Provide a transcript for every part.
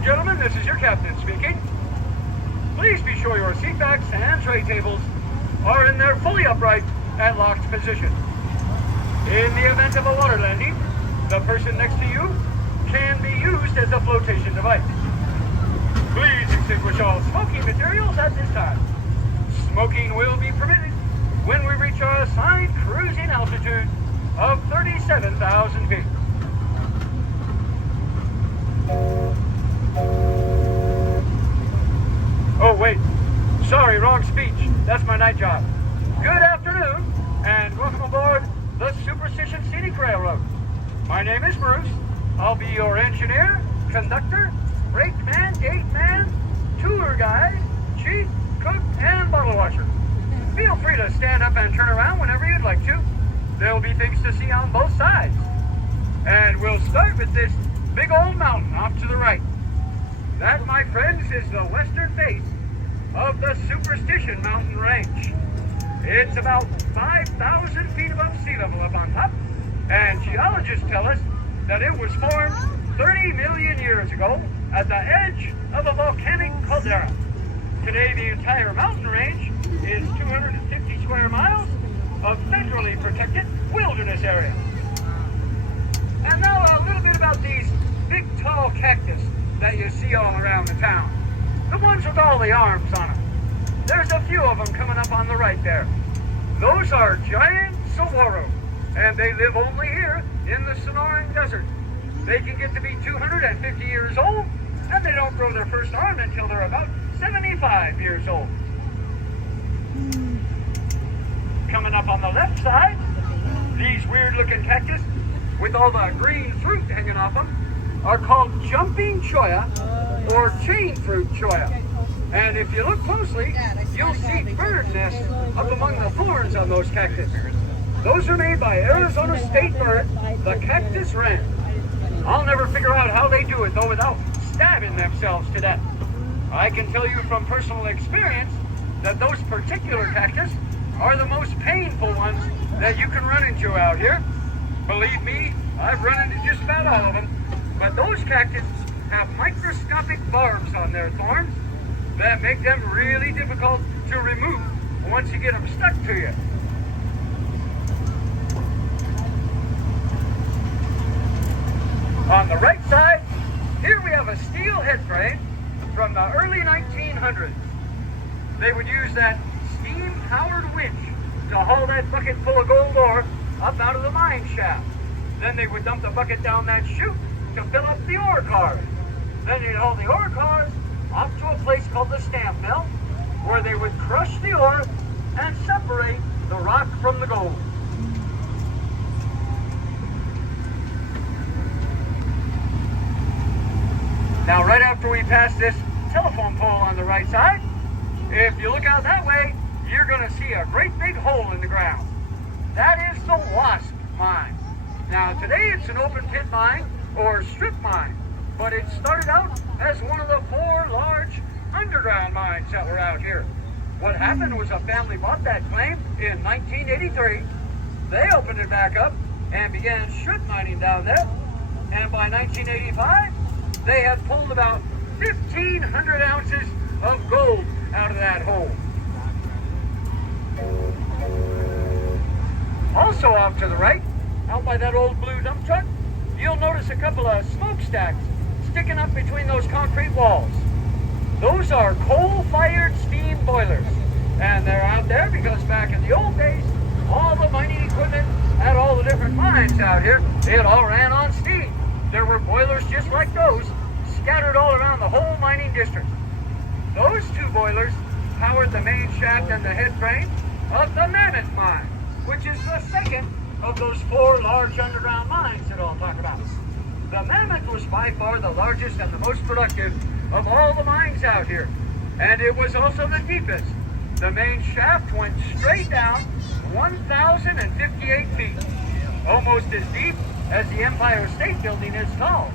and gentlemen, this is your captain speaking. Please be sure your seat backs and tray tables are in their fully upright and locked position. In the event of a water landing, the person next to you can be used as a flotation device. Please extinguish all smoking materials at this time. Smoking will be permitted when we reach our assigned cruising altitude of 37,000 feet. Oh, wait. Sorry, wrong speech. That's my night job. Good afternoon, and welcome aboard the Superstition Scenic Railroad. My name is Bruce. I'll be your engineer, conductor, brakeman, gate man, tour guide, chief, cook, and bottle washer. Feel free to stand up and turn around whenever you'd like to. There'll be things to see on both sides. And we'll start with this big old mountain off to the right. That, my friends, is the western base of the Superstition Mountain Range. It's about 5,000 feet above sea level up on top, and geologists tell us that it was formed 30 million years ago at the edge of a volcanic caldera. Today, the entire mountain range is 250 square miles of federally protected wilderness area. And now a little bit about these big, tall cactus that you see all around the town. The ones with all the arms on them. There's a few of them coming up on the right there. Those are giant saguaro, and they live only here in the Sonoran Desert. They can get to be 250 years old, and they don't grow their first arm until they're about 75 years old. Coming up on the left side, these weird-looking cactus with all the green fruit hanging off them are called jumping cholla or chain fruit cholla. And if you look closely, you'll see bird nests up among the thorns on those cactus. Those are made by Arizona state bird, the cactus wren. I'll never figure out how they do it, though, without stabbing themselves to death. I can tell you from personal experience that those particular cactus are the most painful ones that you can run into out here. Believe me, I've run into just about all of them. But those cactus have microscopic barbs on their thorns that make them really difficult to remove once you get them stuck to you. On the right side, here we have a steel head frame from the early 1900s. They would use that steam-powered winch to haul that bucket full of gold ore up out of the mine shaft. Then they would dump the bucket down that chute to fill up the ore cars. Then they'd haul the ore cars off to a place called the stamp mill, where they would crush the ore and separate the rock from the gold. Now, right after we pass this telephone pole on the right side, if you look out that way, you're going to see a great big hole in the ground. That is the Wasp Mine. Now, today it's an open pit mine or strip mine, but it started out as one of the 4 large underground mines that were out here. What happened was a family bought that claim in 1983. They opened it back up and began strip mining down there, and by 1985, they had pulled about 1,500 ounces of gold out of that hole. Also off to the right, out by that old blue dump truck, you'll notice a couple of smokestacks sticking up between those concrete walls. Those are coal-fired steam boilers, and they're out there because back in the old days, all the mining equipment at all the different mines out here, it all ran on steam. There were boilers just like those scattered all around the whole mining district. Those 2 boilers powered the main shaft and the head frame of the Mammoth Mine, which is the second of those 4 large underground mines that I'll talk about. The Mammoth was by far the largest and the most productive of all the mines out here, and it was also the deepest. The main shaft went straight down 1,058 feet, almost as deep as the Empire State Building is tall.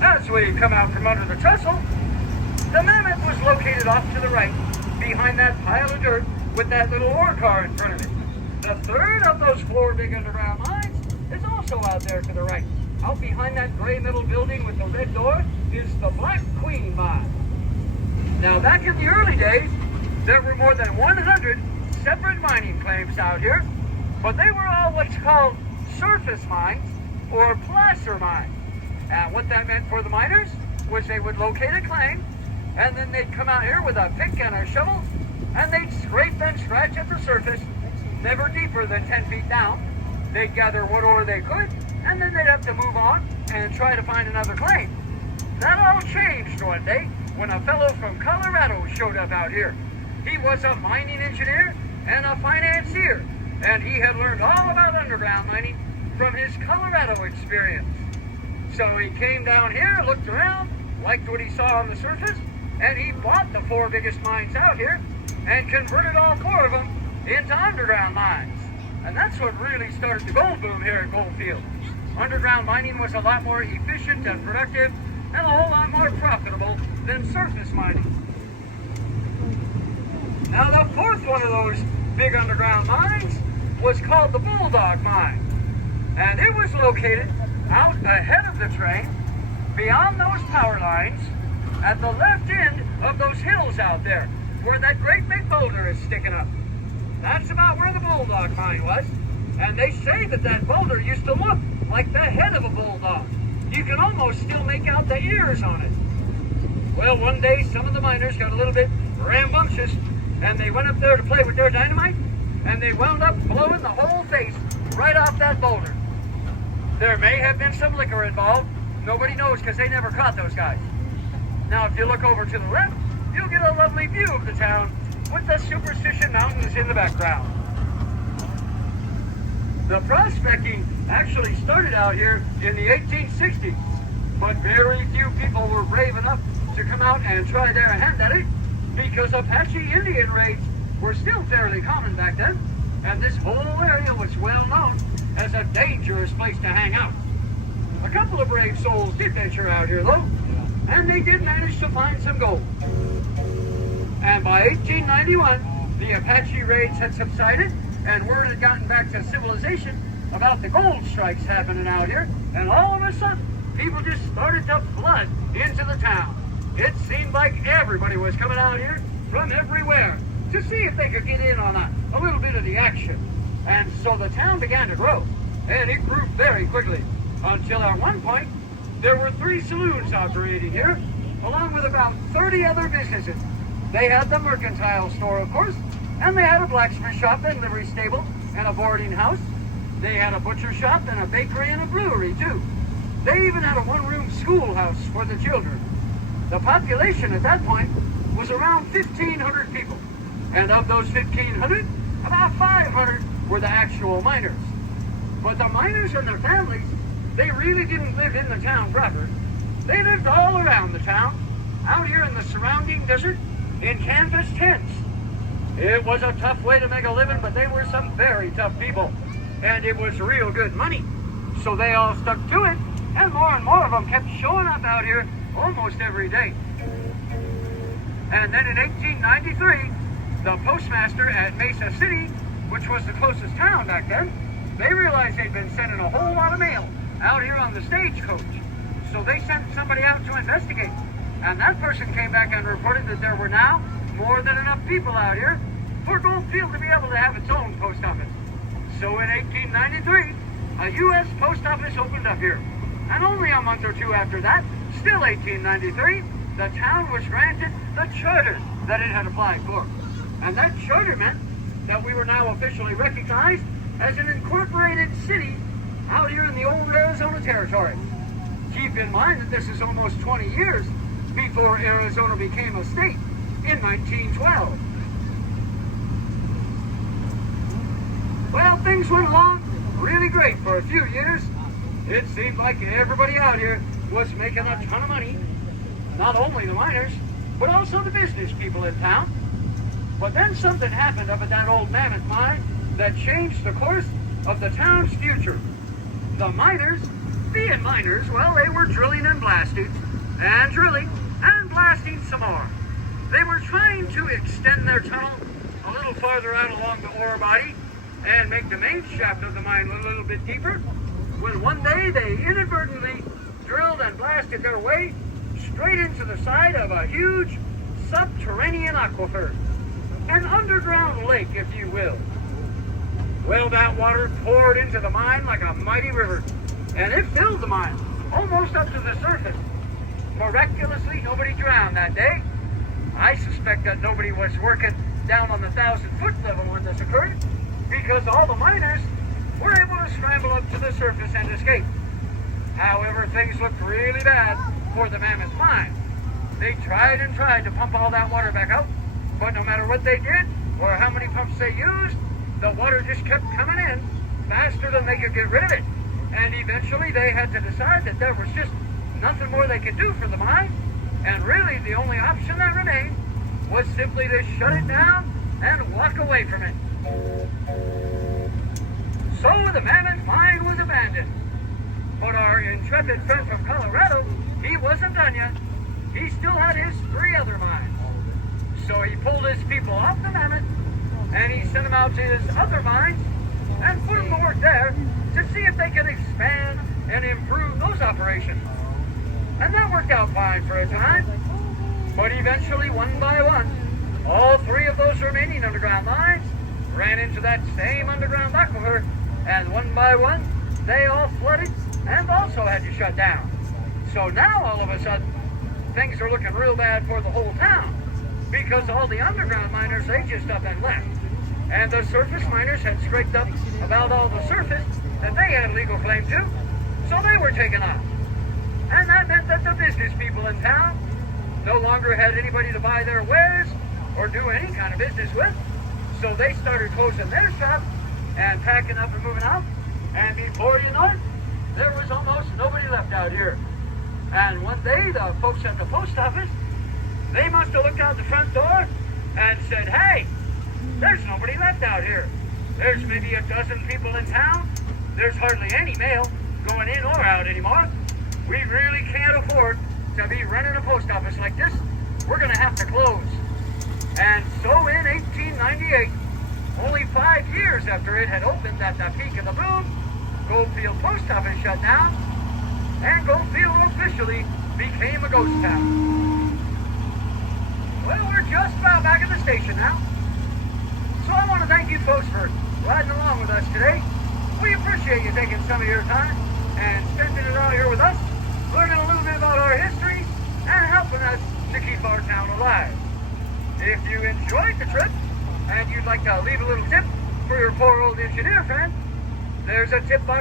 That's where you come out from under the trestle. The Mammoth was located off to the right, behind that pile of dirt with that little ore car in front of it. The third of those 4 big underground mines is also out there to the right. Out behind that gray metal building with the red door is the Black Queen mine. Now, back in the early days, there were more than 100 separate mining claims out here, but they were all what's called surface mines or placer mines. And what that meant for the miners was they would locate a claim, and then they'd come out here with a pick and a shovel, and they'd scrape and scratch at the surface, never deeper than 10 feet down. They'd gather what ore they could, and then they'd have to move on and try to find another claim. That all changed one day when a fellow from Colorado showed up out here. He was a mining engineer and a financier, and he had learned all about underground mining from his Colorado experience. So he came down here, looked around, liked what he saw on the surface, and he bought the 4 biggest mines out here and converted all 4 of them into underground mines. And that's what really started the gold boom here at Goldfield. Underground mining was a lot more efficient and productive and a whole lot more profitable than surface mining. Now, the 4th one of those big underground mines was called the Bulldog Mine. And it was located out ahead of the train, beyond those power lines, at the left end of those hills out there, where that great big boulder is sticking up. That's about where the Bulldog Mine was. And they say that that boulder used to look like the head of a bulldog. You can almost still make out the ears on it. Well, one day some of the miners got a little bit rambunctious, and they went up there to play with their dynamite, and they wound up blowing the whole face right off that boulder. There may have been some liquor involved. Nobody knows because they never caught those guys. Now, if you look over to the left, you'll get a lovely view of the town with the Superstition Mountains in the background. The prospecting actually started out here in the 1860s, but very few people were brave enough to come out and try their hand at it because Apache Indian raids were still fairly common back then, and this whole area was well known as a dangerous place to hang out. A couple of brave souls did venture out here though, and they did manage to find some gold. And by 1891, the Apache raids had subsided, and word had gotten back to civilization about the gold strikes happening out here, and all of a sudden, people just started to flood into the town. It seemed like everybody was coming out here from everywhere to see if they could get in on a little bit of the action. And so the town began to grow, and it grew very quickly, until at one point, there were 3 saloons operating here, along with about 30 other businesses. They had the mercantile store, of course, and they had a blacksmith shop and livery stable and a boarding house. They had a butcher shop and a bakery and a brewery, too. They even had a 1-room schoolhouse for the children. The population at that point was around 1,500 people, and of those 1,500, about 500 were the actual miners. But the miners and their families, they really didn't live in the town proper. They lived all around the town, out here in the surrounding desert, in canvas tents. It was a tough way to make a living, but they were some very tough people, and it was real good money. So they all stuck to it, and more of them kept showing up out here almost every day. And then in 1893, the postmaster at Mesa City, which was the closest town back then, they realized they'd been sending a whole lot of mail out here on the stagecoach. So they sent somebody out to investigate. And that person came back and reported that there were now more than enough people out here for Goldfield to be able to have its own post office. So in 1893, a U.S. post office opened up here. And only a month or 2 after that, still 1893, the town was granted the charter that it had applied for. And that charter meant that we were now officially recognized as an incorporated city out here in the old Arizona Territory. Keep in mind that this is almost 20 years before Arizona became a state in 1912. Well, things went along really great for a few years. It seemed like everybody out here was making a ton of money. Not only the miners, but also the business people in town. But then something happened up at that old mammoth mine that changed the course of the town's future. The miners, being miners, well, they were drilling and blasting and blasting some more. They were trying to extend their tunnel a little farther out along the ore body and make the main shaft of the mine a little bit deeper. when one day they inadvertently drilled and blasted their way straight into the side of a huge subterranean aquifer, an underground lake, if you will. Well, that water poured into the mine like a mighty river, and it filled the mine almost up to the surface. Miraculously, nobody drowned that day. I suspect that nobody was working down on the 1,000-foot level when this occurred, because all the miners were able to scramble up to the surface and escape. However, things looked really bad for the Mammoth Mine. They tried and tried to pump all that water back out, but no matter what they did or how many pumps they used, the water just kept coming in faster than they could get rid of it. And eventually they had to decide that there was just nothing more they could do for the mine, and really the only option that remained was simply to shut it down and walk away from it. So the Mammoth Mine was abandoned. But our intrepid friend from Colorado, he wasn't done yet. He still had his 3 other mines. So he pulled his people off the Mammoth, and he sent them out to his other mines and put them to work there to see if they could expand and improve those operations. And that worked out fine for a time. But eventually, one by one, all 3 of those remaining underground mines ran into that same underground aquifer, and one by one, they all flooded and also had to shut down. So now, all of a sudden, things are looking real bad for the whole town, because all the underground miners, they just up and left. And the surface miners had scraped up about all the surface that they had legal claim to, so they were taken off. And that meant that the business people in town no longer had anybody to buy their wares or do any kind of business with, so they started closing their shop and packing up and moving out, and before you know it, there was almost nobody left out here. And one day, the folks at the post office, they must have looked out the front door and said, "Hey, there's nobody left out here. There's maybe a dozen people in town. There's hardly any mail going in or out anymore. We really can't afford to be running a post office like this. We're going to have to close." And so in 1898, only 5 years after it had opened at the peak of the boom, Goldfield Post Office shut down, and Goldfield officially became a ghost town. Well, we're just about back at the station now. So I want to thank you folks for riding along with us today. We appreciate you taking some of your time and spending it out here with us, learning a little bit about our history and helping us to keep our town alive. If you enjoyed the trip and you'd like to leave a little tip for your poor old engineer friend, there's a tip box